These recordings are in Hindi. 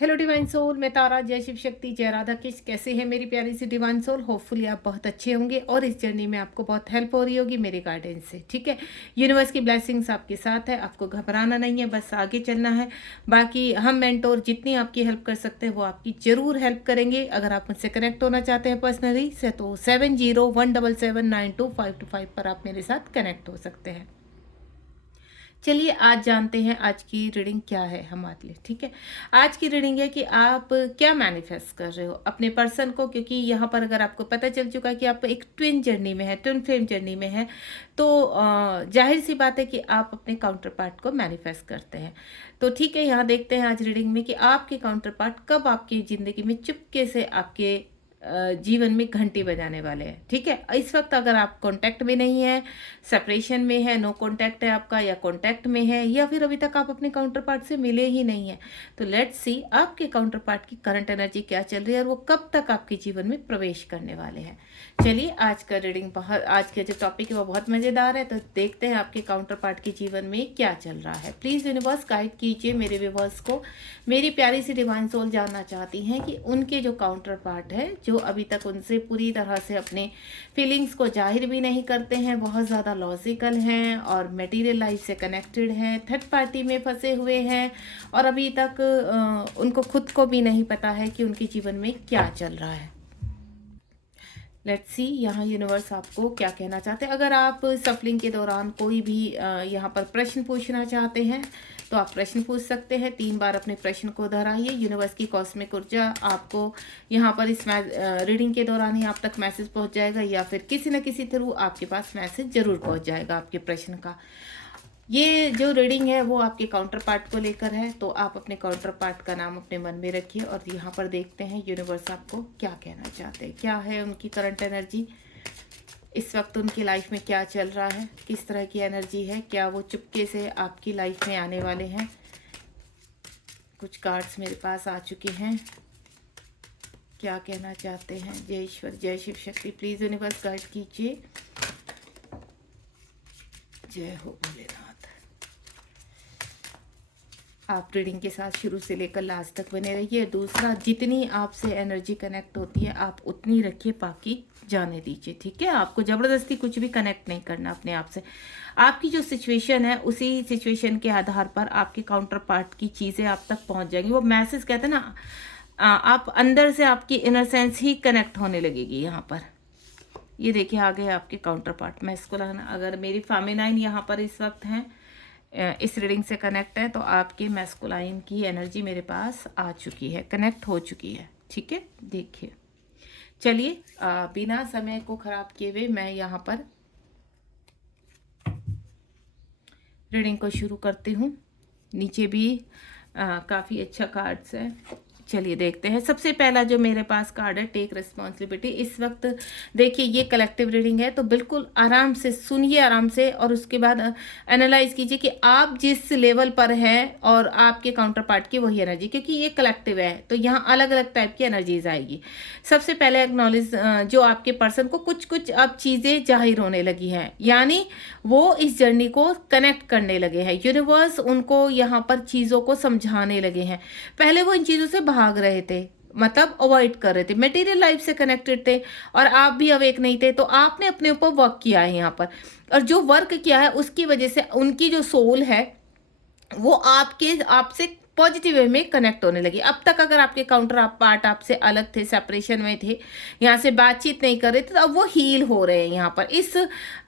हेलो डिवाइन सोल, मैं तारा। जय शिव शक्ति, जय राधा कृष्ण। कैसे हैं मेरी प्यारी सी डिवाइन सोल? होपफुली आप बहुत अच्छे होंगे और इस जर्नी में आपको बहुत हेल्प हो रही होगी मेरे गाइडेंस से। ठीक है, यूनिवर्स की ब्लेसिंग्स आपके साथ है, आपको घबराना नहीं है, बस आगे चलना है। बाकी हम मेंटोर जितनी आपकी हेल्प कर सकते हैं वो आपकी ज़रूर हेल्प करेंगे। अगर आप मुझसे कनेक्ट होना चाहते हैं पर्सनली से तो 7017792525 पर आप मेरे साथ कनेक्ट हो सकते हैं। चलिए आज जानते हैं आज की रीडिंग क्या है हमारे लिए। ठीक है, आज की रीडिंग है कि आप क्या मैनिफेस्ट कर रहे हो अपने पर्सन को, क्योंकि यहाँ पर अगर आपको पता चल चुका है कि आप एक ट्विन जर्नी में है, ट्विन फ्लेम जर्नी में है, तो जाहिर सी बात है कि आप अपने काउंटर पार्ट को मैनिफेस्ट करते हैं। तो ठीक है, यहाँ देखते हैं आज रीडिंग में कि आपके काउंटर पार्ट कब आपकी ज़िंदगी में चुपके से आपके जीवन में घंटी बजाने वाले हैं। ठीक है, इस वक्त अगर आप कांटेक्ट में नहीं है, सेपरेशन में है, नो कांटेक्ट है आपका, या कांटेक्ट में है, या फिर अभी तक आप अपने काउंटर पार्ट से मिले ही नहीं है, तो लेट्स सी आपके काउंटर पार्ट की करंट एनर्जी क्या चल रही है और वो कब तक आपके जीवन में प्रवेश करने वाले हैं। चलिए आज का रीडिंग आज का जो टॉपिक है वो बहुत मज़ेदार है, तो देखते हैं आपके काउंटर पार्ट के जीवन में क्या चल रहा है। प्लीज़ यूनिवर्स गाइड कीजिए मेरे व्यूवर्स को। मेरी प्यारी सी डिवाइन सोल जानना चाहती हैं कि उनके जो काउंटर पार्ट है, जो अभी तक उनसे पूरी तरह से अपने फीलिंग्स को जाहिर भी नहीं करते हैं, बहुत ज़्यादा लॉजिकल हैं और मटेरियल लाइफ से कनेक्टेड हैं, थर्ड पार्टी में फंसे हुए हैं और अभी तक उनको खुद को भी नहीं पता है कि उनके जीवन में क्या चल रहा है। लेट्स सी यहाँ यूनिवर्स आपको क्या कहना चाहते हैं। अगर आप सफलिंग के दौरान कोई भी यहाँ पर प्रश्न पूछना चाहते हैं तो आप प्रश्न पूछ सकते हैं। 3 बार अपने प्रश्न को दोहराइए। यूनिवर्स की कॉस्मिक ऊर्जा आपको यहाँ पर इस रीडिंग के दौरान ही आप तक मैसेज पहुँच जाएगा, या फिर किसी न किसी थ्रू आपके पास मैसेज जरूर पहुँच जाएगा आपके प्रश्न का। ये जो रीडिंग है वो आपके काउंटर पार्ट को लेकर है, तो आप अपने काउंटर पार्ट का नाम अपने मन में रखिए और यहाँ पर देखते हैं यूनिवर्स आपको क्या कहना चाहते हैं, क्या है उनकी करंट एनर्जी, इस वक्त उनकी लाइफ में क्या चल रहा है, किस तरह की एनर्जी है, क्या वो चुपके से आपकी लाइफ में आने वाले हैं। कुछ कार्ड्स मेरे पास आ चुके हैं, क्या कहना चाहते हैं। जय ईश्वर, जय Shiv Shakti. Please universe guide कीजिए। जय हो भोलेनाथ। आप रीडिंग के साथ शुरू से लेकर लास्ट तक बने रहिए। दूसरा, जितनी आपसे एनर्जी कनेक्ट होती है आप उतनी रखिए, बाकी जाने दीजिए। ठीक है, आपको ज़बरदस्ती कुछ भी कनेक्ट नहीं करना अपने आप से। आपकी जो सिचुएशन है उसी सिचुएशन के आधार पर आपके काउंटर पार्ट की चीज़ें आप तक पहुंच जाएंगी। वो मैसेज कहते हैं ना, आप अंदर से आपकी इनर सेंस ही कनेक्ट होने लगेगी। यहाँ पर ये देखिए आ गए आपके काउंटर पार्ट। मैं इसको लगाना, अगर मेरी फेमिनाइन यहाँ पर इस वक्त हैं, इस रीडिंग से कनेक्ट है, तो आपके मैस्कुलाइन की एनर्जी मेरे पास आ चुकी है, कनेक्ट हो चुकी है। ठीक है, देखिए। चलिए बिना समय को खराब किए हुए मैं यहाँ पर रीडिंग को शुरू करती हूँ। नीचे भी काफ़ी अच्छा कार्ड्स है। चलिए देखते हैं। सबसे पहला जो मेरे पास कार्ड है, टेक रिस्पॉन्सिबिलिटी। इस वक्त देखिए ये कलेक्टिव रीडिंग है, तो बिल्कुल आराम से सुनिए, आराम से, और उसके बाद एनालाइज कीजिए कि आप जिस लेवल पर हैं और आपके काउंटर पार्ट की वही एनर्जी, क्योंकि ये कलेक्टिव है तो यहाँ अलग अलग टाइप की एनर्जीज आएगी। सबसे पहले एक्नॉलेज, जो आपके पर्सन को कुछ कुछ अब चीज़ें जाहिर होने लगी हैं, यानी वो इस जर्नी को कनेक्ट करने लगे हैं। यूनिवर्स उनको यहाँ पर चीज़ों को समझाने लगे हैं। पहले वो इन चीज़ों से भाग रहे थे, मतलब अवॉइड कर रहे थे, मटेरियल लाइफ से कनेक्टेड थे और आप भी अवेक नहीं थे, तो आपने अपने ऊपर वर्क किया है यहाँ पर। और जो वर्क किया है उसकी वजह से उनकी जो सोल है वो आपसे पॉजिटिव वे में कनेक्ट होने लगी। अब तक अगर आपके काउंटर पार्ट आपसे अलग थे, सेपरेशन में थे, यहाँ से बातचीत नहीं कर रहे थे, तो अब वो हील हो रहे हैं यहाँ पर। इस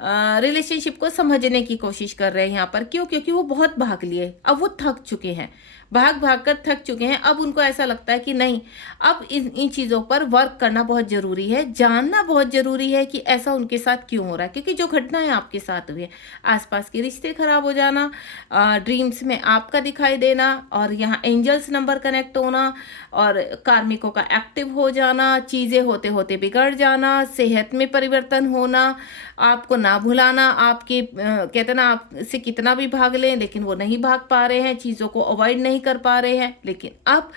रिलेशनशिप को समझने की कोशिश कर रहे हैं यहाँ पर। क्यों? क्योंकि वो बहुत भाग लिए, अब वो थक चुके हैं, भाग भाग कर थक चुके हैं। अब उनको ऐसा लगता है कि नहीं, अब इन चीज़ों पर वर्क करना बहुत ज़रूरी है, जानना बहुत ज़रूरी है कि ऐसा उनके साथ क्यों हो रहा है। क्योंकि जो घटनाएं आपके साथ हुई है, आसपास के रिश्ते खराब हो जाना, ड्रीम्स में आपका दिखाई देना, और यहाँ एंजल्स नंबर कनेक्ट होना, और कार्मिकों का एक्टिव हो जाना, चीज़ें होते होते बिगड़ जाना, सेहत में परिवर्तन होना, आपको ना भुलाना, आपके कहते ना आपसे कितना भी भाग लें लेकिन वो नहीं भाग पा रहे हैं, चीज़ों को अवॉइड नहीं कर पा रहे हैं, लेकिन अब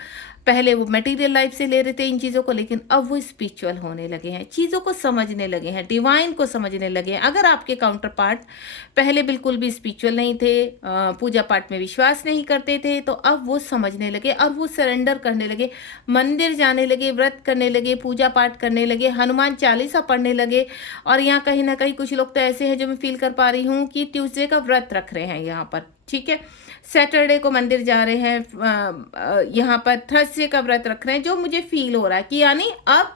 पहले वो मटेरियल लाइफ से ले रहे थे इन चीज़ों को, लेकिन अब वो स्पिरिचुअल होने लगे हैं, चीज़ों को समझने लगे हैं, डिवाइन को समझने लगे हैं। अगर आपके काउंटर पार्ट पहले बिल्कुल भी स्पिरिचुअल नहीं थे, पूजा पाठ में विश्वास नहीं करते थे, तो अब वो समझने लगे और वो सरेंडर करने लगे, मंदिर जाने लगे, व्रत करने लगे, पूजा पाठ करने लगे, हनुमान चालीसा पढ़ने लगे। और यहाँ कहीं ना कहीं कुछ लोग तो ऐसे हैं जो मैं फील कर पा रही हूँ कि ट्यूसडे का व्रत रख रहे हैं यहाँ पर, ठीक है, सैटरडे को मंदिर जा रहे हैं, यहाँ पर थर्सडे का व्रत रख रहे हैं, जो मुझे फील हो रहा है कि यानी अब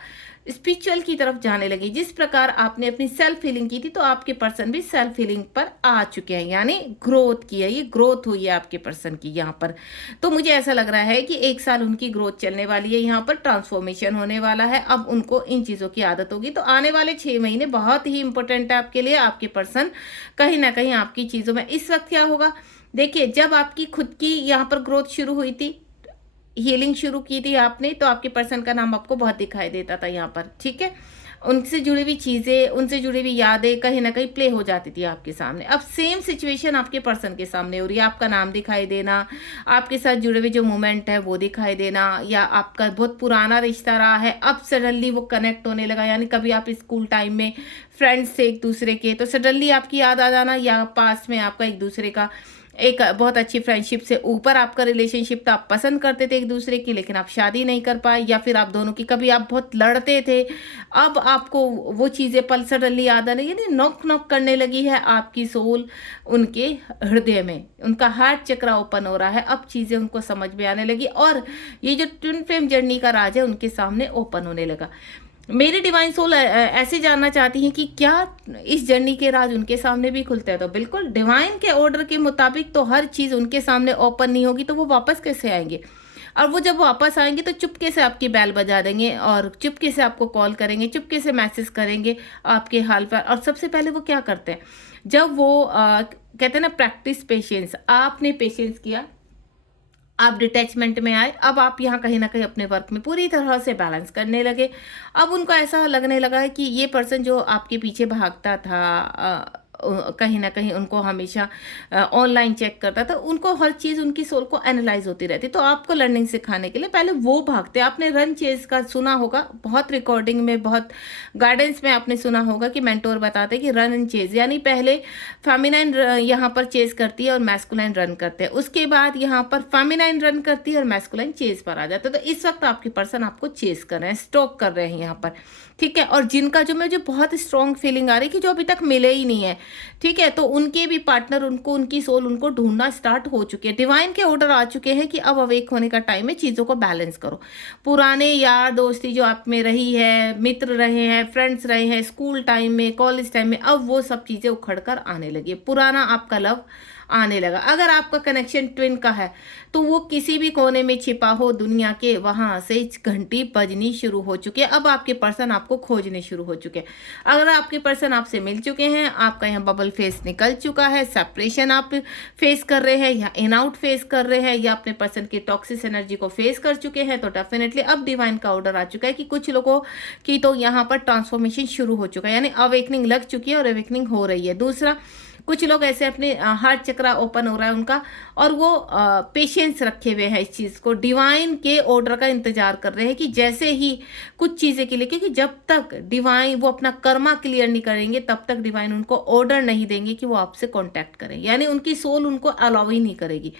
स्पिरिचुअल की तरफ जाने लगी। जिस प्रकार आपने अपनी सेल्फ हीलिंग की थी, तो आपके पर्सन भी सेल्फ हीलिंग पर आ चुके हैं, यानी ग्रोथ की है, ये ग्रोथ हुई है आपके पर्सन की यहाँ पर। तो मुझे ऐसा लग रहा है कि 1 साल उनकी ग्रोथ चलने वाली है, यहाँ पर ट्रांसफॉर्मेशन होने वाला है। अब उनको इन चीज़ों की आदत होगी, तो आने वाले 6 महीने बहुत ही इंपॉर्टेंट है आपके लिए। आपके पर्सन कहीं ना कहीं आपकी चीज़ों में, इस वक्त क्या होगा, देखिए जब आपकी खुद की यहाँ पर ग्रोथ शुरू हुई थी, हीलिंग शुरू की थी आपने, तो आपके पर्सन का नाम आपको बहुत दिखाई देता था यहाँ पर, ठीक है, उनसे जुड़ी हुई चीज़ें, उनसे जुड़ी हुई यादें कहीं ना कहीं प्ले हो जाती थी आपके सामने। अब सेम सिचुएशन आपके पर्सन के सामने हो रही है, आपका नाम दिखाई देना, आपके साथ जुड़े हुए जो मोमेंट है वो दिखाई देना, या आपका बहुत पुराना रिश्ता रहा है, अब सडनली वो कनेक्ट होने लगा। यानी कभी आप स्कूल टाइम में फ्रेंड्स थे एक दूसरे के, तो सडनली आपकी याद आ जाना, या पास में आपका एक दूसरे का एक बहुत अच्छी फ्रेंडशिप से ऊपर आपका रिलेशनशिप था, आप पसंद करते थे एक दूसरे की, लेकिन आप शादी नहीं कर पाए, या फिर आप दोनों की कभी आप बहुत लड़ते थे, अब आपको वो चीज़ें पल सडनली याद आने, यानी नॉक नॉक करने लगी है आपकी सोल उनके हृदय में, उनका हार्ट चक्र ओपन हो रहा है, अब चीज़ें उनको समझ में आने लगी, और ये जो ट्विन फ्लेम जर्नी का राज है उनके सामने ओपन होने लगा। मेरी डिवाइन सोल ऐसे जानना चाहती हैं कि क्या इस जर्नी के राज उनके सामने भी खुलते हैं, तो बिल्कुल डिवाइन के ऑर्डर के मुताबिक तो हर चीज़ उनके सामने ओपन नहीं होगी, तो वो वापस कैसे आएंगे। और वो जब वापस आएंगे तो चुपके से आपकी बैल बजा देंगे, और चुपके से आपको कॉल करेंगे, चुपके से मैसेज करेंगे आपके हाल पर। और सबसे पहले वो क्या करते हैं, जब वो कहते हैं ना प्रैक्टिस पेशेंस, आपने पेशेंस किया, आप डिटैचमेंट में आए, अब आप यहाँ कहीं ना कहीं अपने वर्क में पूरी तरह से बैलेंस करने लगे। अब उनको ऐसा लगने लगा है कि ये पर्सन जो आपके पीछे भागता था, कहीं ना कहीं उनको हमेशा ऑनलाइन चेक करता था, उनको हर चीज़ उनकी सोल को एनालाइज होती रहती, तो आपको लर्निंग सिखाने के लिए पहले वो भागते। आपने रन चेज का सुना होगा, बहुत रिकॉर्डिंग में, बहुत गाइडेंस में आपने सुना होगा कि मेंटोर बताते हैं कि रन एंड चेज, यानी पहले फेमिनाइन यहाँ पर चेज करती है और मैस्कुलाइन रन करते हैं, उसके बाद यहाँ पर फेमिनाइन रन करती है और मैस्कुलाइन चेज पर आ जाता है। तो इस वक्त आपके पर्सन आपको चेज कर रहे हैं, स्टॉक कर रहे हैं यहाँ पर, ठीक है। और जिनका जो मुझे बहुत स्ट्रॉन्ग फीलिंग आ रही है कि जो अभी तक मिले ही नहीं है, ठीक है, तो उनके भी पार्टनर, उनको उनकी सोल उनको ढूंढना स्टार्ट हो चुकी है, डिवाइन के ऑर्डर आ चुके हैं कि अब अवेक होने का टाइम है, चीज़ों को बैलेंस करो। पुराने यार दोस्ती जो आप में रही है, मित्र रहे हैं, फ्रेंड्स रहे हैं स्कूल टाइम में, कॉलेज टाइम में, अब वो सब चीज़ें उखड़ कर आने लगी, पुराना आपका लव आने लगा। अगर आपका कनेक्शन ट्विन का है तो वो किसी भी कोने में छिपा हो दुनिया के, वहां से घंटी बजनी शुरू हो चुकी है। अब आपके पर्सन आपको खोजने शुरू हो चुके हैं। अगर आपके पर्सन आपसे मिल चुके हैं, आपका यहाँ बबल फेस निकल चुका है, सेपरेशन आप फेस कर रहे हैं या इन आउट फेस कर रहे हैं, या अपने पर्सन की टॉक्सिक एनर्जी को फेस कर चुके हैं, तो डेफिनेटली अब डिवाइन का ऑर्डर आ चुका है कि कुछ लोगों की तो यहाँ पर ट्रांसफॉर्मेशन शुरू हो चुका है, यानी अवेकनिंग लग चुकी है और अवेकनिंग हो रही है। दूसरा, कुछ लोग ऐसे अपने हार्ट चक्रा ओपन हो रहा है उनका, और वो पेशेंस रखे हुए हैं इस चीज़ को, डिवाइन के ऑर्डर का इंतजार कर रहे हैं कि जैसे ही कुछ चीज़ें के लिए, क्योंकि जब तक डिवाइन वो अपना कर्मा क्लियर नहीं करेंगे तब तक डिवाइन उनको ऑर्डर नहीं देंगे कि वो आपसे कांटेक्ट करें, यानी उनकी सोल उनको अलाउ ही नहीं करेगी।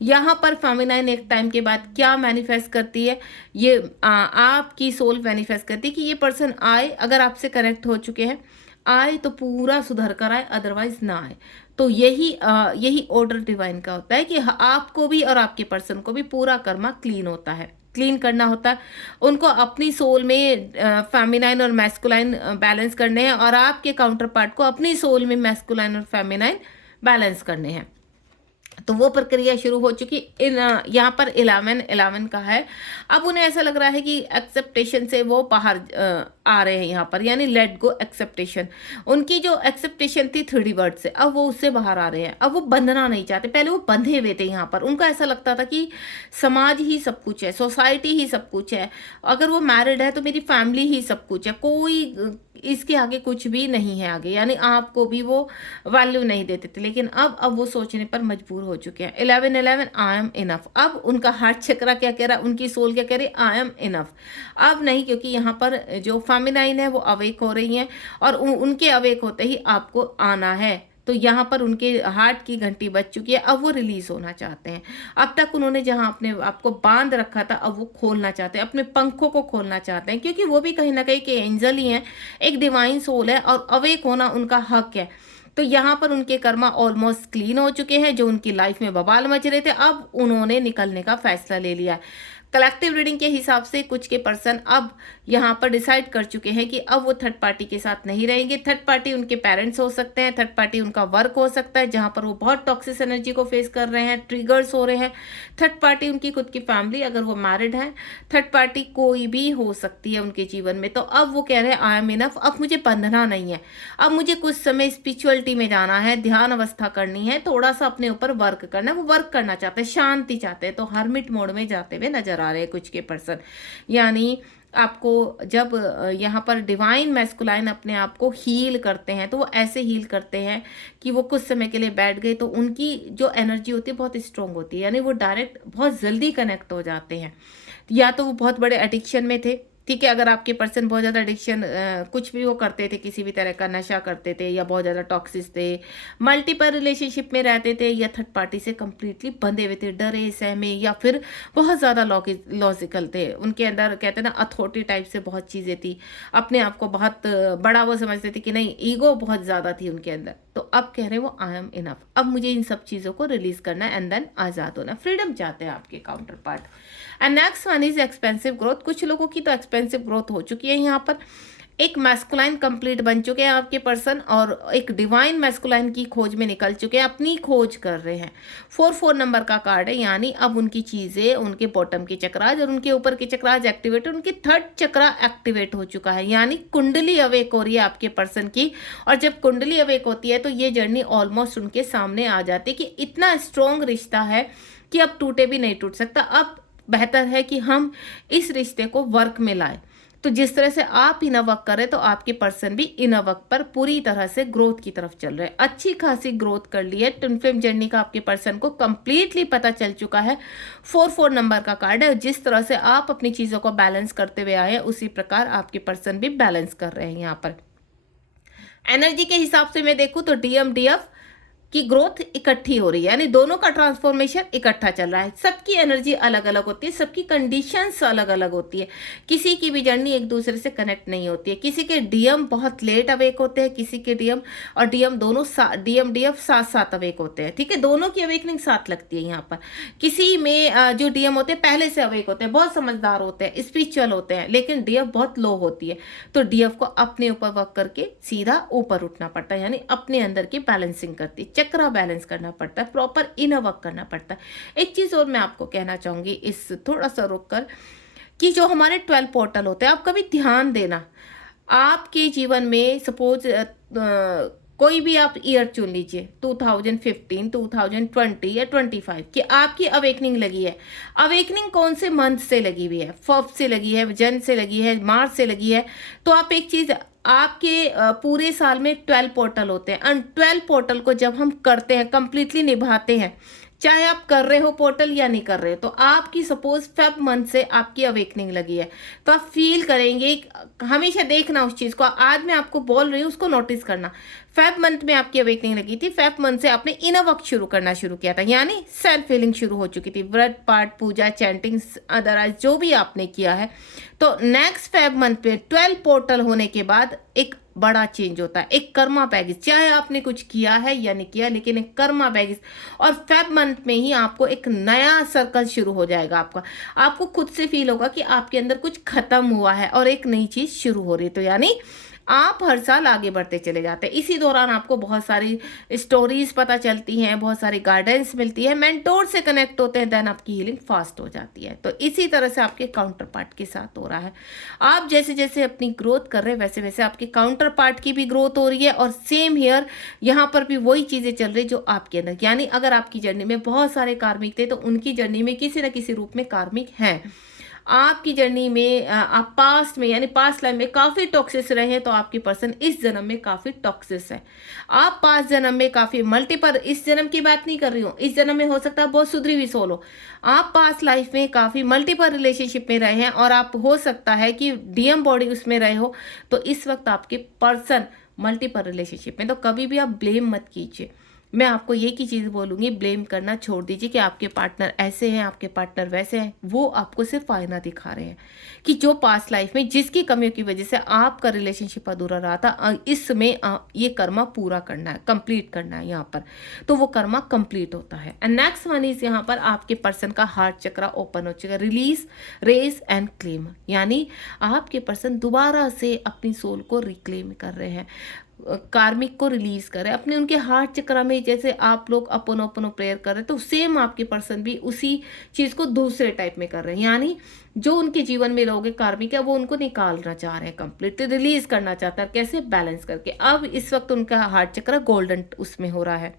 यहाँ पर फेमिनाइन एक टाइम के बाद क्या मैनिफेस्ट करती है, ये आपकी सोल मैनिफेस्ट करती है कि ये पर्सन आए, अगर आपसे कनेक्ट हो चुके हैं, आए तो पूरा सुधर कर आए, अदरवाइज ना आए। तो यही ऑर्डर डिवाइन का होता है कि आपको भी और आपके पर्सन को भी पूरा कर्मा क्लीन होता है, क्लीन करना होता है। उनको अपनी सोल में फेमिनाइन और मैस्कुलाइन बैलेंस करने हैं, और आपके काउंटर पार्ट को अपनी सोल में मैस्कुलाइन और फेमिनाइन बैलेंस करने हैं। तो वो प्रक्रिया शुरू हो चुकी। यहाँ पर 11 का है। अब उन्हें ऐसा लग रहा है कि एक्सेप्टेशन से वो बाहर आ रहे हैं यहाँ पर, यानी लेट गो एक्सेप्टेशन। उनकी जो एक्सेप्टेशन थी 3D वर्ड से, अब वो उससे बाहर आ रहे हैं। अब वो बंधना नहीं चाहते, पहले वो बंधे हुए थे यहाँ पर। उनको ऐसा लगता था कि समाज ही सब कुछ है, सोसाइटी ही सब कुछ है, अगर वो मैरिड है तो मेरी फैमिली ही सब कुछ है, कोई इसके आगे कुछ भी नहीं है आगे, यानी आपको भी वो वैल्यू नहीं देते थे, लेकिन अब वो सोचने पर मजबूर हो चुके हैं। 1111 आई एम इनफ। अब उनका हार्ट चक्रा क्या कह रहा है, उनकी सोल क्या कह रही है, आई एम इनफ। अब नहीं, क्योंकि यहाँ पर जो फेमिनाइन है वो अवेक हो रही हैं, और उनके अवेक होते ही आपको आना है। तो यहाँ पर उनके हार्ट की घंटी बज चुकी है, अब वो रिलीज होना चाहते हैं। अब तक उन्होंने जहाँ अपने आपको बांध रखा था, अब वो खोलना चाहते हैं, अपने पंखों को खोलना चाहते हैं, क्योंकि वो भी कहीं ना कहीं के एंजल ही हैं, एक डिवाइन सोल है, और अवेक होना उनका हक है। तो यहाँ पर उनके कर्मा ऑलमोस्ट क्लीन हो चुके हैं, जो उनकी लाइफ में बवाल मच रहे थे, अब उन्होंने निकलने का फैसला ले लिया है। कलेक्टिव रीडिंग के हिसाब से कुछ के पर्सन अब यहाँ पर डिसाइड कर चुके हैं कि अब वो थर्ड पार्टी के साथ नहीं रहेंगे। थर्ड पार्टी उनके पेरेंट्स हो सकते हैं, थर्ड पार्टी उनका वर्क हो सकता है, जहाँ पर वो बहुत टॉक्सिक एनर्जी को फेस कर रहे हैं, ट्रिगर्स हो रहे हैं। थर्ड पार्टी उनकी खुद की फैमिली, अगर वो मैरिड है, थर्ड पार्टी कोई भी हो सकती है उनके जीवन में। तो अब वो कह रहे हैं आई एम इनफ, अब मुझे बंधना नहीं है, अब मुझे कुछ समय स्पिरिचुअलिटी में जाना है, ध्यान अवस्था करनी है, थोड़ा सा अपने ऊपर वर्क करना है। वो वर्क करना चाहते हैं, शांति चाहते हैं, तो हर्मिट मोड में जाते हुए नजर आ रहे हैं कुछ के पर्सन। यानी आपको जब यहाँ पर डिवाइन मैस्कुलाइन अपने आप को हील करते हैं, तो वो ऐसे हील करते हैं कि वो कुछ समय के लिए बैठ गए तो उनकी जो एनर्जी होती है बहुत स्ट्रांग होती है, यानी वो डायरेक्ट बहुत जल्दी कनेक्ट हो जाते हैं। या तो वो बहुत बड़े एडिक्शन में थे, ठीक है, अगर आपके पर्सन बहुत ज़्यादा एडिक्शन कुछ भी वो करते थे, किसी भी तरह का नशा करते थे, या बहुत ज़्यादा टॉक्सिस थे, मल्टीपल रिलेशनशिप में रहते थे, या थर्ड पार्टी से कंप्लीटली बंधे हुए थे, डरे सहमे, या फिर बहुत ज़्यादा लॉजिकल थे, उनके अंदर कहते हैं ना अथॉरिटी टाइप से बहुत चीज़ें थी, अपने आप को बहुत बड़ा वो समझते थे कि नहीं, ईगो बहुत ज़्यादा थी उनके अंदर। तो अब कह रहे हैं वो आई एम इनफ, अब मुझे इन सब चीज़ों को रिलीज करना है, एंड देन आज़ाद होना, फ्रीडम चाहते हैं आपके counter part. And next one is expensive growth. कुछ लोगों की तो एक्सपेंसिव ग्रोथ हो चुकी है, यहाँ पर एक मैस्कुलाइन कंप्लीट बन चुके हैं आपके पर्सन, और एक डिवाइन मैस्कुलाइन की खोज में निकल चुके हैं, अपनी खोज कर रहे हैं। 4 नंबर का कार्ड है, यानी अब उनकी चीज़ें, उनके बॉटम के चक्राज और उनके ऊपर के चक्राज एक्टिवेट, उनकी थर्ड चक्रा एक्टिवेट हो चुका है, यानी कुंडली अवेक हो रही है आपके पर्सन की। और जब कुंडली अवेक होती है तो ये जर्नी ऑलमोस्ट उनके सामने आ जाती है कि इतना स्ट्रॉन्ग रिश्ता है कि अब टूटे भी नहीं टूट सकता। अब बेहतर है कि हम इस रिश्ते को वर्क में लाएं। तो जिस तरह से आप इनर वर्क करें, तो आपके पर्सन भी इनर वर्क पर पूरी तरह से ग्रोथ की तरफ चल रहे हैं, अच्छी खासी ग्रोथ कर ली है। ट्विन फ्लेम जर्नी का आपके पर्सन को कंप्लीटली पता चल चुका है। 4 नंबर का कार्ड है, जिस तरह से आप अपनी चीज़ों को बैलेंस करते हुए आए हैं, उसी प्रकार आपके पर्सन भी बैलेंस कर रहे हैं। यहाँ पर एनर्जी के हिसाब से मैं देखूँ तो DMDF की ग्रोथ इकट्ठी हो रही है, यानी दोनों का ट्रांसफॉर्मेशन इकट्ठा चल रहा है। सबकी एनर्जी अलग अलग होती है, सबकी कंडीशंस अलग अलग होती है, किसी की भी जर्नी एक दूसरे से कनेक्ट नहीं होती है। किसी के DM बहुत लेट अवेक होते हैं, किसी के DM और DM दोनों DMDF साथ साथ अवेक होते हैं, ठीक है, दोनों की अवेकनिंग साथ लगती है। यहाँ पर किसी में जो DM होते हैं पहले से अवेक होते हैं, बहुत समझदार होते हैं, स्पिरिचुअल होते हैं, लेकिन DF बहुत लो होती है, तो DF को अपने ऊपर वर्क करके सीधा ऊपर उठना पड़ता है, यानी अपने अंदर की बैलेंसिंग करती है, चक्रा बैलेंस करना पड़ता है, प्रॉपर इनर वर्क करना पड़ता है। एक चीज और मैं आपको कहना चाहूंगी इस थोड़ा सा रुक कर, कि जो हमारे 12 पोर्टल होते हैं, आप कभी ध्यान देना, आपके जीवन में सपोज कोई भी आप ईयर चुन लीजिए, 2015, 2020 या 25 कि आपकी अवेकनिंग लगी है। अवेकनिंग कौन से मंथ से लगी हुई है? फर्ब से लगी है, जन से लगी है, मार्च से लगी है। तो आप एक चीज, आपके पूरे साल में 12 पोर्टल होते हैं, और 12 पोर्टल को जब हम करते हैं, कंप्लीटली निभाते हैं, चाहे आप कर रहे हो पोर्टल या नहीं कर रहे हो, तो आपकी सपोज फेब मंथ से आपकी अवेकनिंग लगी है, तो आप फील करेंगे, हमेशा देखना उस चीज को, आज मैं आपको बोल रही हूँ उसको नोटिस करना। फेब मंथ में आपकी अवेकनिंग लगी थी, फेब मंथ से आपने इनर वर्क शुरू करना शुरू किया था, यानी सेल्फ हीलिंग शुरू हो चुकी थी, व्रत पाठ पूजा चैंटिंग अदरवाइज जो भी आपने किया है। तो नेक्स्ट फेब मंथ पे 12 पोर्टल होने के बाद एक बड़ा चेंज होता है, एक कर्मा बैगेज, चाहे आपने कुछ किया है या नहीं किया, लेकिन एक कर्मा बैगेज। और फेब मंथ में ही आपको एक नया सर्कल शुरू हो जाएगा आपका, आपको खुद से फील होगा कि आपके अंदर कुछ खत्म हुआ है और एक नई चीज शुरू हो रही है। तो यानी आप हर साल आगे बढ़ते चले जाते हैं। इसी दौरान आपको बहुत सारी स्टोरीज पता चलती हैं, बहुत सारी गाइडेंस मिलती है, मेंटोर से कनेक्ट होते हैं, देन आपकी हीलिंग फास्ट हो जाती है। तो इसी तरह से आपके काउंटर पार्ट के साथ हो रहा है। आप जैसे जैसे अपनी ग्रोथ कर रहे हैं, वैसे वैसे आपके काउंटर पार्ट की भी ग्रोथ हो रही है, और सेम हियर यहाँ पर भी वही चीजें चल रही जो आपके अंदर, यानी अगर आपकी जर्नी में बहुत सारे कार्मिक थे, तो उनकी जर्नी में किसी न किसी रूप में कार्मिक हैं। आपकी जर्नी में आप पास्ट में यानी पास्ट लाइफ में काफ़ी टॉक्सिस रहे हैं, तो आपकी पर्सन इस जन्म में काफ़ी टॉक्सिस है। आप पास्ट जन्म में काफ़ी मल्टीपल, इस जन्म की बात नहीं कर रही हूँ, इस जन्म में हो सकता है बहुत सुधरी हुई सोल हो। आप पास्ट लाइफ में काफ़ी मल्टीपल रिलेशनशिप में रहे हैं और आप हो सकता है कि डीएम बॉडी उसमें रहे हो, तो इस वक्त आपके पर्सन मल्टीपल रिलेशनशिप में। तो कभी भी आप ब्लेम मत कीजिए। मैं आपको ये की चीज़ बोलूँगी, ब्लेम करना छोड़ दीजिए कि आपके पार्टनर ऐसे हैं, आपके पार्टनर वैसे हैं। वो आपको सिर्फ आईना दिखा रहे हैं कि जो पास्ट लाइफ में जिसकी कमियों की वजह से आपका रिलेशनशिप अधूरा रहा था, इसमें ये कर्मा पूरा करना है, कंप्लीट करना है यहाँ पर, तो वो कर्मा कंप्लीट होता है। एंड नेक्स्ट वन इज यहाँ पर आपके पर्सन का हार्ट चक्रा ओपन हो चुका है। रिलीज, रेज एंड क्लेम, यानी आपके पर्सन दोबारा से अपनी सोल को रिक्लेम कर रहे हैं, कार्मिक को रिलीज करें अपने उनके हार्ट चक्र में। जैसे आप लोग अपन अपन प्रेयर कर रहे हैं, तो सेम आपके पर्सन भी उसी चीज़ को दूसरे टाइप में कर रहे हैं, यानी जो उनके जीवन में लोग कार्मिक है वो उनको निकालना चाह रहे हैं, कंप्लीट रिलीज करना चाहता है। कैसे? बैलेंस करके। अब इस वक्त उनका हार्ट चक्र गोल्डन उसमें हो रहा है,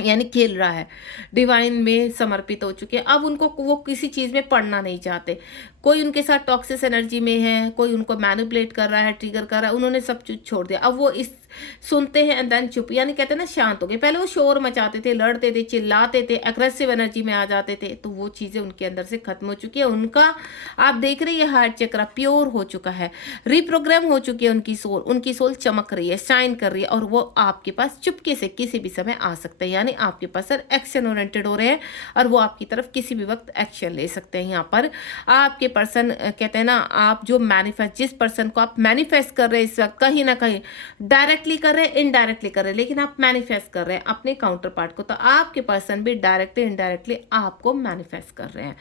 यानी खेल रहा है, डिवाइन में समर्पित हो चुके हैं। अब उनको वो किसी चीज़ में पढ़ना नहीं चाहते। कोई उनके साथ टॉक्सिस एनर्जी में है, कोई उनको मैनिपुलेट कर रहा है, ट्रिगर कर रहा है, उन्होंने सब चीज छोड़ दिया। अब वो इस सुनते हैं एंड देन चुप, यानी कहते हैं ना शांत हो गए। पहले वो शोर मचाते थे, लड़ते थे, चिल्लाते थे, एग्रेसिव एनर्जी में आ जाते थे, तो वो चीज़ें उनके अंदर से खत्म हो चुकी है। उनका आप देख रहे हैं हार्ट चक्र प्योर हो चुका है, रिप्रोग्राम हो चुकी है उनकी सोल चमक रही है, शाइन कर रही है, और वो आपके पास चुपके से किसी भी समय आ सकते हैं। यानी आपके पास एक्शन ओरिएंटेड हो रहे हैं और वो आपकी तरफ किसी भी वक्त एक्शन ले सकते हैं। यहाँ पर आपके पर्सन कहते हैं ना, आप जो मैनिफेस्ट, जिस पर्सन को आप मैनिफेस्ट कर रहे हैं इस वक्त, कहीं ना कहीं डायरेक्टली कर रहे हैं, इनडायरेक्टली कर रहे हैं, लेकिन आप मैनिफेस्ट कर रहे हैं अपने काउंटर पार्ट को, तो आपके पर्सन भी डायरेक्टली इनडायरेक्टली आपको मैनिफेस्ट कर रहे हैं।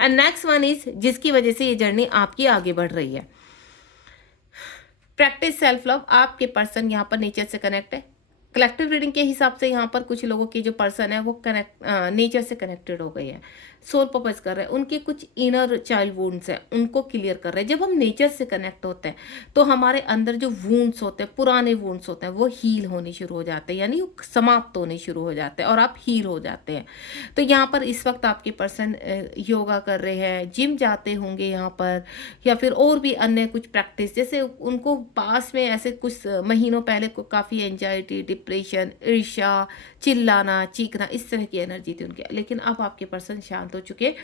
एंड नेक्स्ट वन इज जिसकी वजह से ये जर्नी आपकी आगे बढ़ रही है, प्रैक्टिस सेल्फ लव। आपके पर्सन यहाँ पर नेचर से कनेक्ट है। कलेक्टिव रीडिंग के हिसाब से यहाँ पर कुछ लोगों की जो पर्सन है वो नेचर से कनेक्टेड हो गई है, सोल पर्पस कर रहे हैं, उनके कुछ इनर चाइल्ड वुंड्स हैं उनको क्लियर कर रहे हैं। जब हम नेचर से कनेक्ट होते हैं तो हमारे अंदर जो वुंड्स होते हैं, पुराने वुंड्स होते हैं, वो हील होने शुरू हो जाते हैं, यानी वो समाप्त होने शुरू हो जाते हैं और आप हील हो जाते हैं। तो यहाँ पर इस वक्त आपके पर्सन योगा कर रहे हैं, जिम जाते होंगे यहाँ पर, या फिर और भी अन्य कुछ प्रैक्टिस, जैसे उनको पास में ऐसे कुछ महीनों पहले को काफ़ी एंजाइटी, डिप्रेशन, ईर्ष्या, चिल्लाना, चीखना, इस तरह की एनर्जी थी उनके, लेकिन अब आपके पर्सन शांत हो चुके।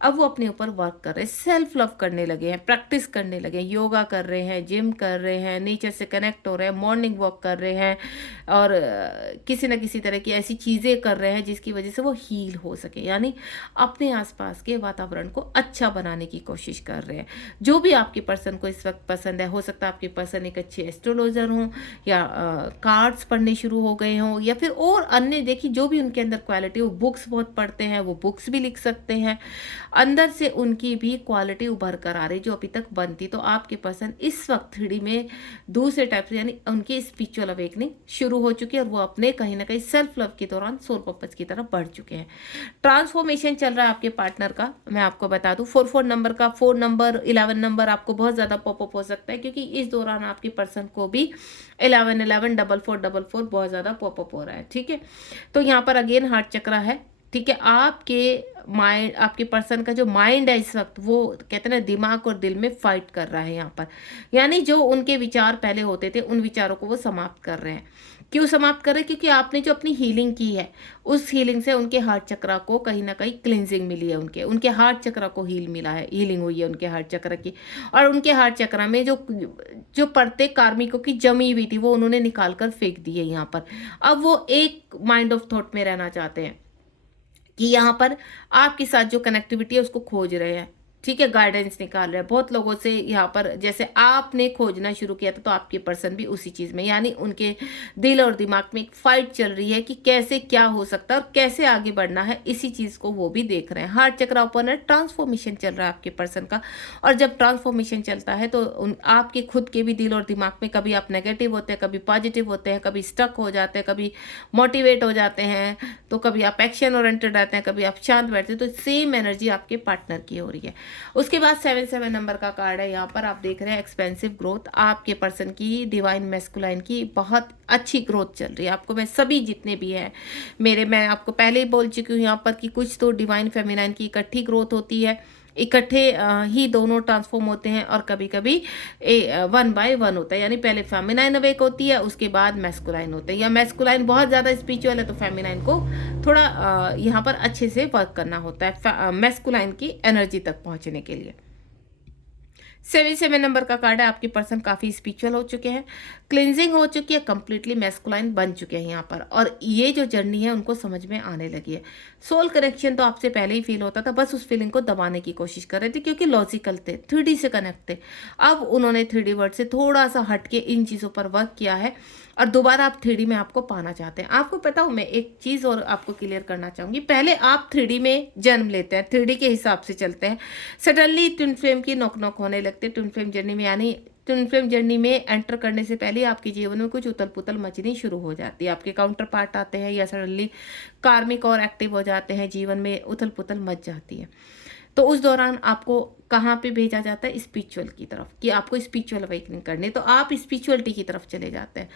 अब वो अपने ऊपर वर्क कर रहे हैं, सेल्फ लव करने लगे हैं, प्रैक्टिस करने लगे हैं, योगा कर रहे हैं, जिम कर रहे हैं, नेचर से कनेक्ट हो रहे हैं, मॉर्निंग वॉक कर रहे हैं, और किसी न किसी तरह की ऐसी चीज़ें कर रहे हैं जिसकी वजह से वो हील हो सके, यानी अपने आसपास के वातावरण को अच्छा बनाने की कोशिश कर रहे हैं। जो भी आपके पर्सन को इस वक्त पसंद है, हो सकता है आपके पर्सन एक अच्छे एस्ट्रोलॉजर हों, या कार्ड्स पढ़ने शुरू हो गए हों, या फिर और अन्य, देखिए जो भी उनके अंदर क्वालिटी, वो बुक्स बहुत पढ़ते हैं, वो बुक्स भी लिख सकते हैं, अंदर से उनकी भी क्वालिटी उभर कर आ रही जो अभी तक बनती। तो आपके पर्सन इस वक्त 3D में दूसरे टाइप से, यानी उनकी स्पिरिचुअल अवेकनिंग शुरू हो चुकी है और वो अपने कहीं ना कहीं सेल्फ लव के दौरान सोल पर्पस की तरफ बढ़ चुके हैं। ट्रांसफॉर्मेशन चल रहा है आपके पार्टनर का, मैं आपको बता दूं 44 नंबर का, 4 नंबर, 11 नंबर आपको बहुत ज़्यादा पॉपअप हो सकता है, क्योंकि इस दौरान आपके पर्सन को भी 11 11 44 44 बहुत ज़्यादा पॉपअप हो रहा है। ठीक है, तो यहाँ पर अगेन हार्ट चक्र है। ठीक है, आपके माइंड, आपके पर्सन का जो माइंड है इस वक्त, वो कहते हैं ना दिमाग और दिल में फाइट कर रहा है यहाँ पर, यानी जो उनके विचार पहले होते थे उन विचारों को वो समाप्त कर रहे हैं। क्यों समाप्त कर रहे हैं? क्योंकि आपने जो अपनी हीलिंग की है, उस हीलिंग से उनके हार्ट चक्र को कहीं ना कहीं क्लिनजिंग मिली है, उनके हार्ट चक्र को हील मिला है, हीलिंग हुई है उनके हार्ट चक्र की, और उनके हार्ट चक्र में जो परतें कार्मिकों की जमी हुई थी वो उन्होंने निकाल कर फेंक दी है यहाँ पर। अब वो एक माइंड ऑफ थॉट में रहना चाहते हैं कि यहाँ पर आपके साथ जो कनेक्टिविटी है उसको खोज रहे हैं। ठीक है, गाइडेंस निकाल रहे हैं बहुत लोगों से यहाँ पर, जैसे आपने खोजना शुरू किया था तो आपके पर्सन भी उसी चीज़ में, यानी उनके दिल और दिमाग में एक फाइट चल रही है कि कैसे क्या हो सकता है और कैसे आगे बढ़ना है, इसी चीज़ को वो भी देख रहे हैं। हार्ट चक्र ओपन है, ट्रांसफॉर्मेशन चल रहा है आपके पर्सन का, और जब ट्रांसफॉर्मेशन चलता है तो आपके खुद के भी दिल और दिमाग में कभी आप नेगेटिव होते हैं, कभी पॉजिटिव होते हैं, कभी स्टक हो जाते हैं, कभी मोटिवेट हो जाते हैं, तो कभी आप एक्शन ओरिएंटेड रहते हैं, कभी आप शांत बैठते हैं, तो सेम एनर्जी आपके पार्टनर की हो रही है। उसके बाद 77 नंबर का कार्ड है, यहाँ पर आप देख रहे हैं एक्सपेंसिव ग्रोथ, आपके पर्सन की डिवाइन मैस्कुलाइन की बहुत अच्छी ग्रोथ चल रही है। आपको मैं सभी जितने भी हैं मैं आपको पहले ही बोल चुकी हूँ यहाँ पर कि कुछ तो डिवाइन फेमिनाइन की इकट्ठी ग्रोथ होती है, इकट्ठे ही दोनों ट्रांसफॉर्म होते हैं, और कभी कभी 1 by 1 होता है, यानी पहले फेमिनाइन अवेक होती है, उसके बाद मैस्कुलाइन होते हैं, या मैस्कुलाइन बहुत ज़्यादा स्पिरिचुअल है तो फेमिनाइन को थोड़ा यहाँ पर अच्छे से वर्क करना होता है मैस्कुलाइन की एनर्जी तक पहुँचने के लिए। 77 नंबर का कार्ड है, आपके पर्सन काफ़ी स्पिरिचुअल हो चुके हैं, क्लिनजिंग हो चुकी है, कंप्लीटली मैस्कुलाइन बन चुके हैं यहाँ पर, और ये जो जर्नी है उनको समझ में आने लगी है। सोल कनेक्शन तो आपसे पहले ही फील होता था, बस उस फीलिंग को दबाने की कोशिश कर रहे थे क्योंकि लॉजिकल थे, 3D से कनेक्ट थे। अब उन्होंने 3D वर्ड से थोड़ा सा हट के इन चीज़ों पर वर्क किया है और दोबारा आप 3D में आपको पाना चाहते हैं। आपको पता हो, मैं एक चीज़ और आपको क्लियर करना चाहूँगी, पहले आप 3D में जन्म लेते हैं, 3D के हिसाब से चलते हैं, सडनली ट्विन फ्लेम की नॉक नॉक होने लगते हैं ट्विन फ्लेम जर्नी में, यानी ट्विन फ्लेम जर्नी में एंटर करने से पहले आपके जीवन में कुछ उथल पुथल मचनी शुरू हो जाती है, आपके काउंटर पार्ट आते हैं या सडनली कार्मिक और एक्टिव हो जाते हैं, जीवन में उथल पुथल मच जाती है। तो उस दौरान आपको कहाँ पे भेजा जाता है? स्पिरिचुअल की तरफ, कि आपको स्पिरिचुअल अवेकनिंग करनी है, तो आप स्पिरिचुअलिटी की तरफ चले जाते हैं।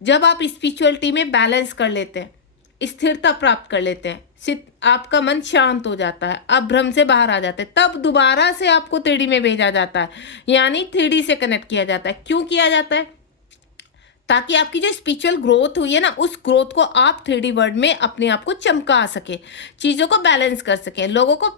जब आप स्पिरिचुअलिटी में बैलेंस कर लेते हैं, स्थिरता प्राप्त कर लेते हैं, आपका मन शांत हो जाता है, आप भ्रम से बाहर आ जाते हैं, तब दोबारा से आपको 3D में भेजा जाता है, यानी 3D से कनेक्ट किया जाता है। क्यों किया जाता है? ताकि आपकी जो स्पिरिचुअल ग्रोथ हुई है ना, उस ग्रोथ को आप 3D वर्ल्ड में अपने आप को चमका सके, चीज़ों को बैलेंस कर सकें, लोगों को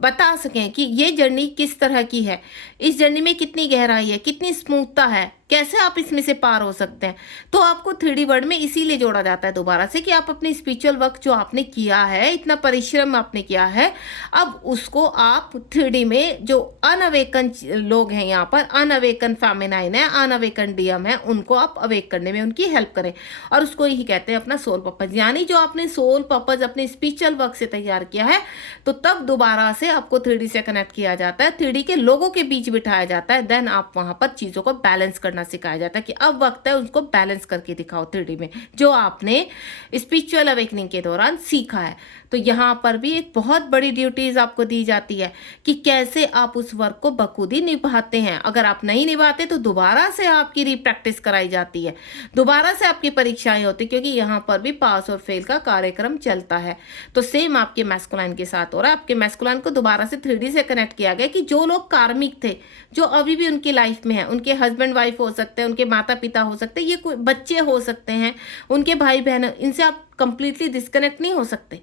बता सकें कि ये जर्नी किस तरह की है, इस जर्नी में कितनी गहराई है, कितनी स्मूथता है, कैसे आप इसमें से पार हो सकते हैं। तो आपको 3D वर्ल्ड में इसीलिए जोड़ा जाता है दोबारा से कि आप अपने स्पिरिचुअल वर्क जो आपने किया है, इतना परिश्रम आपने किया है, अब उसको आप 3D में, जो अनअवेकन लोग हैं यहाँ पर, अनअवेकन फेमिनाइन है, अनअवेकन डीएम है, उनको आप अवेक करने में उनकी हेल्प करें, और उसको यही कहते हैं अपना सोल पर्पज। यानी जो आपने सोल पर्पज अपने स्पिरिचुअल वर्क से तैयार किया है, तो तब दोबारा से आपको 3D से कनेक्ट किया जाता है, 3D के लोगों के बीच बिठाया जाता है, देन आप वहां पर चीजों को बैलेंस करना सिखाया जाता है कि अब वक्त है उसको बैलेंस करके दिखाओ 3D में, जो आपने स्पिरिचुअल अवेकनिंग के दौरान सीखा है। तो यहाँ पर भी एक बहुत बड़ी ड्यूटीज आपको दी जाती है कि कैसे आप उस वर्क को बखूबी निभाते हैं। अगर आप नहीं निभाते तो दोबारा से आपकी रीप्रैक्टिस कराई जाती है, दोबारा से आपकी परीक्षाएं होती, क्योंकि यहाँ पर भी पास और फेल का कार्यक्रम चलता है। तो सेम आपके मैस्कुलाइन के साथ हो रहा है, आपके मैस्कुलाइन को दोबारा से 3D से कनेक्ट किया गया कि जो लोग कार्मिक थे, जो अभी भी उनकी लाइफ में है, उनके हस्बैंड वाइफ हो सकते हैं, उनके माता पिता हो सकते हैं, ये कोई बच्चे हो सकते हैं, उनके भाई बहन, इनसे आप कंप्लीटली डिस्कनेक्ट नहीं हो सकते,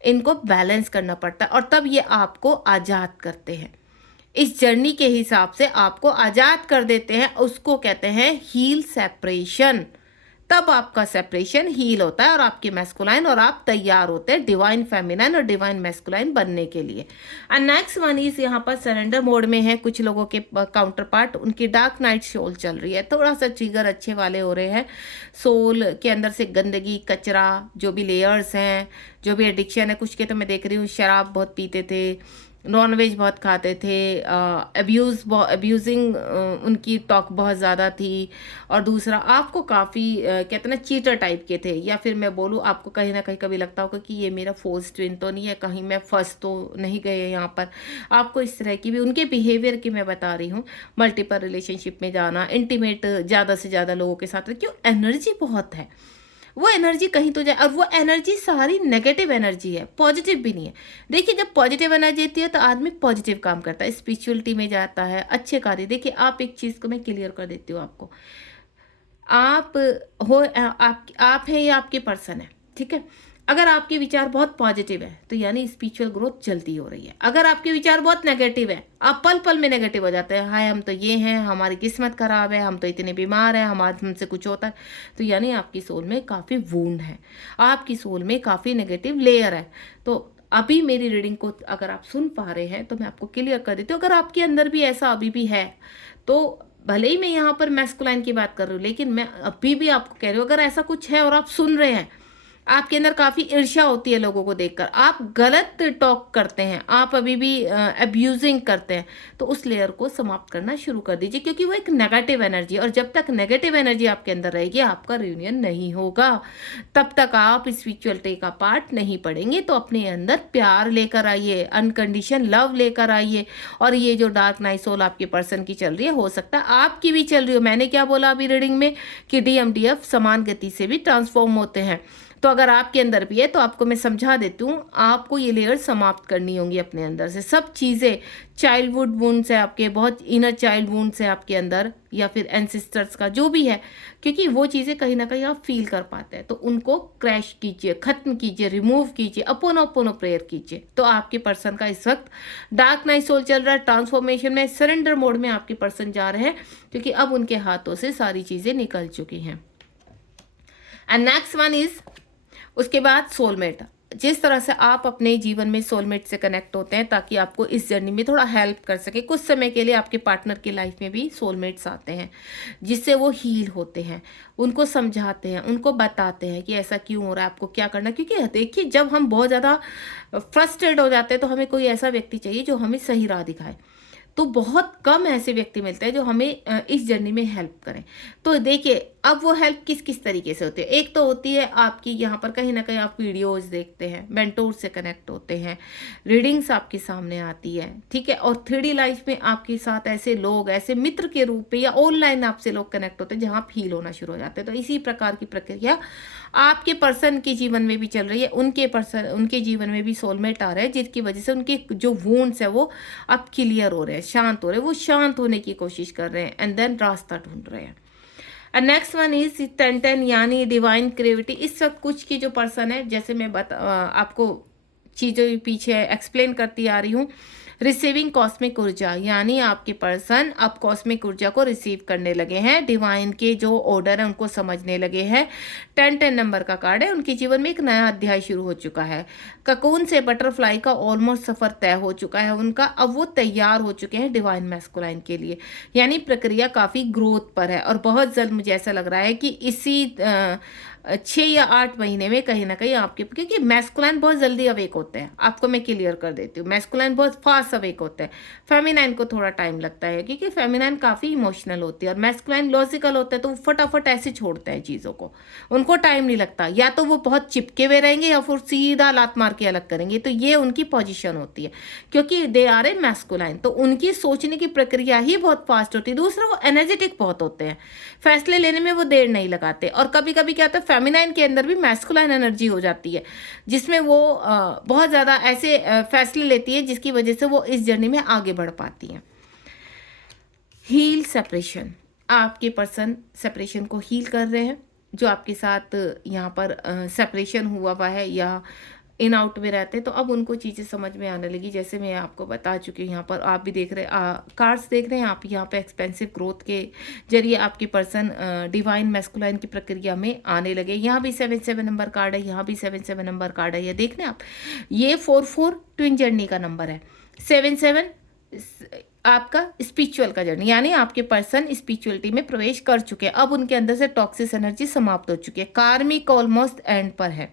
इनको बैलेंस करना पड़ता है, और तब ये आपको आज़ाद करते हैं। इस जर्नी के हिसाब से आपको आज़ाद कर देते हैं, उसको कहते हैं हील सेपरेशन। तब आपका सेपरेशन हील होता है और आपके मैस्कुलाइन और आप तैयार होते हैं डिवाइन फेमिनाइन और डिवाइन मैस्कुलाइन बनने के लिए। एंड नेक्स्ट वन इज यहाँ पर सरेंडर मोड में है कुछ लोगों के काउंटर पार्ट, उनकी डार्क नाइट सोल चल रही है, थोड़ा सा ट्रिगर अच्छे वाले हो रहे हैं, सोल के अंदर से गंदगी, कचरा, जो भी लेयर्स हैं, जो भी एडिक्शन है, कुछ के तो मैं देख रही हूँ शराब बहुत पीते थे, नॉन वेज बहुत खाते थे, अब्यूजिंग उनकी टॉक बहुत ज़्यादा थी, और दूसरा आपको काफ़ी कहते हैं ना चीटर टाइप के थे, या फिर मैं बोलूँ आपको कहीं ना कहीं कभी लगता होगा कि ये मेरा फोर्स ट्विन तो नहीं है, कहीं मैं फंस तो नहीं गए यहाँ पर। आपको इस तरह की भी उनके बिहेवियर की मैं बता रही हूँ, मल्टीपल रिलेशनशिप में जाना, इंटीमेट ज़्यादा से ज़्यादा लोगों के साथ, क्यों एनर्जी बहुत है, वो एनर्जी कहीं तो जाए, और वो एनर्जी सारी नेगेटिव एनर्जी है, पॉजिटिव भी नहीं है। देखिए जब पॉजिटिव एनर्जी आती है तो आदमी पॉजिटिव काम करता है, स्पिरिचुअलिटी में जाता है, अच्छे कार्य। देखिए आप एक चीज़ को मैं क्लियर कर देती हूँ आपको, आप हो, आप हैं या आपके पर्सन है, ठीक है। अगर आपके विचार बहुत पॉजिटिव है तो यानी स्पिरिचुअल ग्रोथ जल्दी हो रही है। अगर आपके विचार बहुत नेगेटिव है, आप पल पल में नेगेटिव हो जाते हैं, हाय हम तो ये हैं, हमारी किस्मत खराब है, हम तो इतने बीमार हैं, हमसे कुछ होता है, तो यानी आपकी सोल में काफ़ी वूंड है, आपकी सोल में काफ़ी नेगेटिव लेयर है। तो अभी मेरी रीडिंग को अगर आप सुन पा रहे हैं तो मैं आपको क्लियर कर देती हूँ, अगर आपके अंदर भी ऐसा अभी भी है, तो भले ही मैं यहाँ पर मैस्कुलाइन की बात कर रही हूँ, लेकिन मैं अभी भी आपको कह रही हूँ, अगर ऐसा कुछ है और आप सुन रहे हैं, आपके अंदर काफ़ी ईर्ष्या होती है लोगों को देखकर, आप गलत टॉक करते हैं, आप अभी भी अब्यूजिंग करते हैं, तो उस लेयर को समाप्त करना शुरू कर दीजिए, क्योंकि वो एक नेगेटिव एनर्जी, और जब तक नेगेटिव एनर्जी आपके अंदर रहेगी आपका रियूनियन नहीं होगा, तब तक आप स्पिरिचुअलिटी का पार्ट नहीं पढ़ेंगे। तो अपने अंदर प्यार लेकर आइए, अनकंडीशन लव लेकर आइए, और ये जो डार्क नाइट सोल आपके पर्सन की चल रही है, हो सकता है आपकी भी चल रही हो। मैंने क्या बोला अभी रीडिंग में कि DMDF समान गति से भी ट्रांसफॉर्म होते हैं, तो अगर आपके अंदर भी है तो आपको मैं समझा देती हूँ, आपको ये लेयर समाप्त करनी होंगी अपने अंदर से। सब चीज़ें चाइल्डहुड वुंड्स है आपके, बहुत इनर चाइल्ड वुंड्स है आपके अंदर, या फिर एंसेस्टर्स का जो भी है, क्योंकि वो चीज़ें कहीं ना कहीं आप फील कर पाते हैं, तो उनको क्रैश कीजिए, खत्म कीजिए, रिमूव कीजिए, अपोनो अपोनो प्रेयर कीजिए। तो आपके पर्सन का इस वक्त डार्क नाइट सोल चल रहा है, ट्रांसफॉर्मेशन में, सरेंडर मोड में आपके पर्सन जा रहे हैं, क्योंकि अब उनके हाथों से सारी चीज़ें निकल चुकी हैं। एंड नेक्स्ट वन इज, उसके बाद सोलमेट। जिस तरह से आप अपने जीवन में सोलमेट से कनेक्ट होते हैं ताकि आपको इस जर्नी में थोड़ा हेल्प कर सके, कुछ समय के लिए आपके पार्टनर की लाइफ में भी सोलमेट्स आते हैं जिससे वो हील होते हैं, उनको समझाते हैं, उनको बताते हैं कि ऐसा क्यों हो रहा है, आपको क्या करना है। क्योंकि देखिए, जब हम बहुत ज़्यादा फ्रस्ट्रेट हो जाते हैं तो हमें कोई ऐसा व्यक्ति चाहिए जो हमें सही राह दिखाए। तो बहुत कम ऐसे व्यक्ति मिलते हैं जो हमें इस जर्नी में हेल्प करें। तो देखिए, अब वो हेल्प किस किस तरीके से होती है। एक तो होती है आपकी, यहाँ पर कहीं ना कहीं आप वीडियोस देखते हैं, मेंटोर से कनेक्ट होते हैं, रीडिंग्स आपके सामने आती है, ठीक है। और 3D लाइफ में आपके साथ ऐसे लोग, ऐसे मित्र के रूप में या ऑनलाइन आपसे लोग कनेक्ट होते हैं जहाँ आप हील होना शुरू हो जाते हैं। तो इसी प्रकार की प्रक्रिया आपके पर्सन के जीवन में भी चल रही है, उनके जीवन में भी सोलमेट आ रहे हैं, जिसकी वजह से उनके जो वुंड्स है वो अब क्लियर हो रहे हैं, शांत हो रहे हैं, वो शांत होने की कोशिश कर रहे हैं एंड देन रास्ता ढूंढ रहे हैं। एंड नेक्स्ट वन इज 10-10 यानी डिवाइन क्रिएटिविटी। इस वक्त कुछ की जो पर्सन है, जैसे मैं आपको चीज़ों पीछे एक्सप्लेन करती आ रही हूँ, रिसीविंग कॉस्मिक ऊर्जा, यानी आपके पर्सन अब कॉस्मिक ऊर्जा को रिसीव करने लगे हैं, डिवाइन के जो ऑर्डर है उनको समझने लगे हैं। 10-10 नंबर का कार्ड है, उनके जीवन में एक नया अध्याय शुरू हो चुका है। ककून से बटरफ्लाई का ऑलमोस्ट सफर तय हो चुका है उनका, अब वो तैयार हो चुके हैं डिवाइन मैस्कुलाइन के लिए, यानी प्रक्रिया काफ़ी ग्रोथ पर है। और बहुत जल्द मुझे ऐसा लग रहा है कि इसी 6 या 8 महीने में कहीं ना कहीं आपके, क्योंकि मैस्कुलाइन बहुत जल्दी अवेक होते हैं, आपको मैं क्लियर कर देती हूँ, मैस्कुलाइन बहुत फास्ट अवेक होते हैं, फेमिनाइन को थोड़ा टाइम लगता है, क्योंकि फेमिनाइन काफ़ी इमोशनल होती है और मैस्कुलाइन लॉजिकल होता है, तो वो फटाफट ऐसे छोड़ते हैं चीज़ों को, उनको टाइम नहीं लगता, या तो वो बहुत चिपके हुए रहेंगे या फिर सीधा लात मार के अलग करेंगे। तो ये उनकी पोजिशन होती है, क्योंकि दे आर ए मैस्कुलाइन, तो उनकी सोचने की प्रक्रिया ही बहुत फास्ट होती है। दूसरा, वो एनर्जेटिक बहुत होते हैं, फैसले लेने में वो देर नहीं लगाते। और कभी कभी क्या होता है, फेमिनाइन के अंदर भी मैस्कुलाइन एनर्जी हो जाती है, जिसमें वो बहुत ज़्यादा ऐसे फैसले लेती है जिसकी वजह से वो इस जर्नी में आगे बढ़ पाती हैं। हील सेपरेशन, आपके पर्सन सेपरेशन को हील कर रहे हैं, जो आपके साथ यहाँ पर सेपरेशन हुआ है या इन आउट में रहते हैं, तो अब उनको चीज़ें समझ में आने लगी। जैसे मैं आपको बता चुकी हूँ, यहाँ पर आप भी देख रहे हैं, कार्ड्स देख रहे हैं आप, यहाँ पे एक्सपेंसिव ग्रोथ के जरिए आपके पर्सन डिवाइन मैस्कुलाइन की प्रक्रिया में आने लगे। यहाँ भी 7-7 नंबर कार्ड है, यहाँ भी 7-7 नंबर कार्ड है, ये देख रहे हैं आप, ये 4-4 ट्विन जर्नी का नंबर है, 7-7 आपका स्पिरिचुअल का जर्नी, यानी आपके पर्सन स्पिरिचुअलिटी में प्रवेश कर चुके हैं, अब उनके अंदर से टॉक्सिक एनर्जी समाप्त हो चुकी है, कार्मिक ऑलमोस्ट एंड पर है,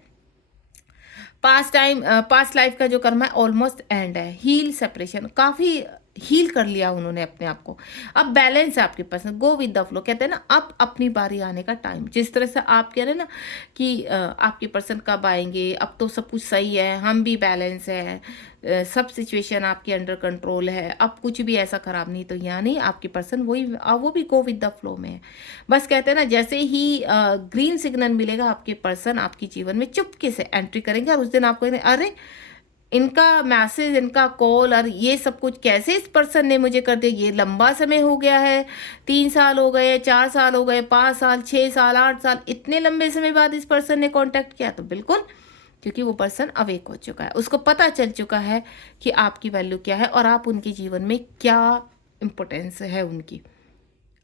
पास्ट लाइफ का जो कर्म है ऑलमोस्ट एंड है। हील सेपरेशन, काफ़ी हील कर लिया उन्होंने अपने आप को, अब बैलेंस है आपके पास, गो विद द फ्लो कहते हैं ना, अब अपनी बारी आने का टाइम। जिस तरह से आप कह रहे हैं ना कि आपके पर्सन कब आएंगे, अब तो सब कुछ सही है, हम भी बैलेंस है, सब सिचुएशन आपके अंडर कंट्रोल है, अब कुछ भी ऐसा खराब नहीं, तो यानी आपके पर्सन वो भी गो विद द फ्लो में है। बस कहते हैं ना, जैसे ही ग्रीन सिग्नल मिलेगा, आपके पर्सन आपके जीवन में चुपके से एंट्री करेंगे, और उस दिन आपको अरे इनका मैसेज, इनका कॉल और ये सब कुछ कैसे इस पर्सन ने मुझे कर दिया, ये लंबा समय हो गया है, 3 साल हो गए, 4 साल हो गए, 5 साल, 6 साल, 8 साल, इतने लंबे समय बाद इस पर्सन ने कांटेक्ट किया। तो बिल्कुल, क्योंकि वो पर्सन अवेक हो चुका है, उसको पता चल चुका है कि आपकी वैल्यू क्या है और आप उनके जीवन में क्या इम्पोर्टेंस है उनकी,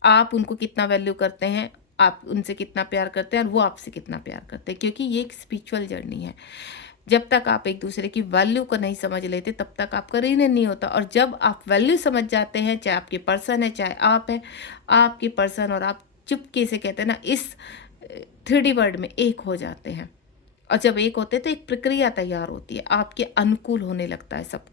आप उनको कितना वैल्यू करते हैं, आप उनसे कितना प्यार करते हैं और वो आपसे कितना प्यार करते हैं, क्योंकि ये एक स्पिरिचुअल जर्नी है। जब तक आप एक दूसरे की वैल्यू को नहीं समझ लेते, तब तक आपका रिलेशन नहीं होता, और जब आप वैल्यू समझ जाते हैं, चाहे आपके पर्सन है चाहे आप है, आपके पर्सन और आप चुपके से कहते हैं ना, इस 3D वर्ल्ड में एक हो जाते हैं। और जब एक होते हैं तो एक प्रक्रिया तैयार होती है, आपके अनुकूल होने लगता है, सब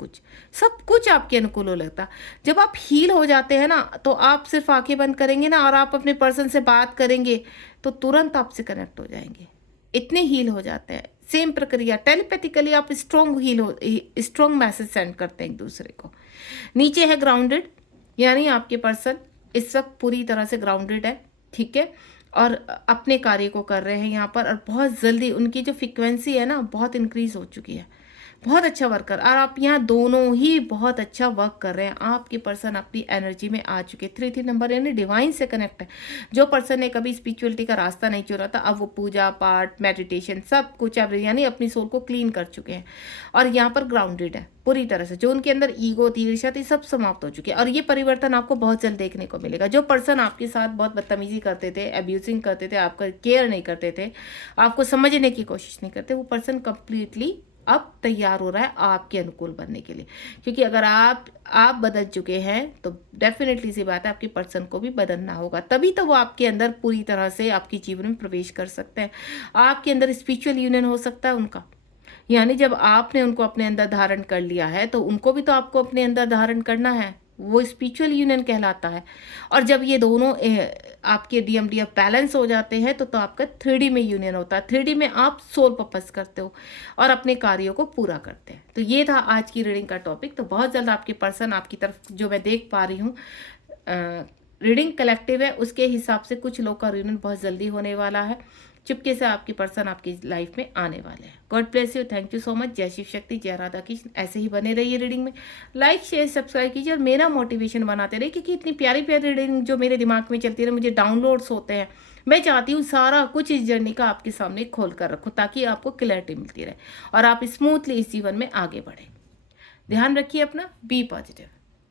कुछ आपके अनुकूल हो लगता है। जब आप हील हो जाते हैं ना, तो आप सिर्फ आंखें बंद करेंगे ना और आप अपने पर्सन से बात करेंगे तो तुरंत आपसे कनेक्ट हो जाएंगे, इतने हील हो जाते हैं। सेम प्रक्रिया, टेलीपैथिकली आप स्ट्रॉन्ग मैसेज सेंड करते हैं एक दूसरे को। नीचे है ग्राउंडेड, यानी आपके पर्सन इस वक्त पूरी तरह से ग्राउंडेड है, ठीक है, और अपने कार्य को कर रहे हैं यहाँ पर, और बहुत जल्दी उनकी जो फ्रिक्वेंसी है ना बहुत इंक्रीज हो चुकी है। बहुत अच्छा वर्कर, और आप यहाँ दोनों ही बहुत अच्छा वर्क कर रहे हैं। आपकी पर्सन अपनी एनर्जी में आ चुके। 3 नंबर यानी डिवाइन से कनेक्ट है। जो पर्सन ने कभी स्पिरिचुअलिटी का रास्ता नहीं चुना था, अब वो पूजा पाठ मेडिटेशन सब कुछ अब यानी अपनी सोल को क्लीन कर चुके हैं, और यहाँ पर ग्राउंडेड है पूरी तरह से। जो उनके अंदर ईगो थी, ईर्ष्या थी, सब समाप्त हो चुकी है, और ये परिवर्तन आपको बहुत जल्द देखने को मिलेगा। जो पर्सन आपके साथ बहुत बदतमीजी करते थे, अब्यूजिंग करते थे, आपका केयर नहीं करते थे, आपको समझने की कोशिश नहीं करते, वो पर्सन कंप्लीटली अब तैयार हो रहा है आपके अनुकूल बनने के लिए। क्योंकि अगर आप बदल चुके हैं तो डेफिनेटली सी बात है आपके पर्सन को भी बदलना होगा, तभी तो वो आपके अंदर पूरी तरह से आपके जीवन में प्रवेश कर सकते हैं। आपके अंदर स्पिरिचुअल यूनियन हो सकता है उनका, यानी जब आपने उनको अपने अंदर धारण कर लिया है तो उनको भी तो आपको अपने अंदर धारण करना है, वो स्पिरिचुअल यूनियन कहलाता है। और जब ये दोनों आपके डीएमडीएफ बैलेंस हो जाते हैं तो आपका 3D में यूनियन होता है। 3D में आप सोल पर्पस करते हो और अपने कार्यों को पूरा करते हैं। तो ये था आज की रीडिंग का टॉपिक। तो बहुत जल्द आपके पर्सन आपकी तरफ, जो मैं देख पा रही हूँ, रीडिंग कलेक्टिव है, उसके हिसाब से कुछ लोग का यूनियन बहुत जल्दी होने वाला है। चुपके से आपके पर्सन आपकी लाइफ में आने वाले हैं। God bless you, thank you so much. जय शिव शक्ति, जय राधा कृष्ण। ऐसे ही बने रहिए रीडिंग में, लाइक शेयर सब्सक्राइब कीजिए और मेरा मोटिवेशन बनाते रहिए, क्योंकि इतनी प्यारी प्यारी रीडिंग जो मेरे दिमाग में चलती रहे, मुझे डाउनलोड्स होते हैं। मैं चाहती हूँ सारा कुछ इस जर्नी का आपके सामने खोल कर रखूँ, ताकि आपको क्लैरिटी मिलती रहे और आप स्मूथली इस जीवन में आगे बढ़े। ध्यान रखिए अपना, बी पॉजिटिव।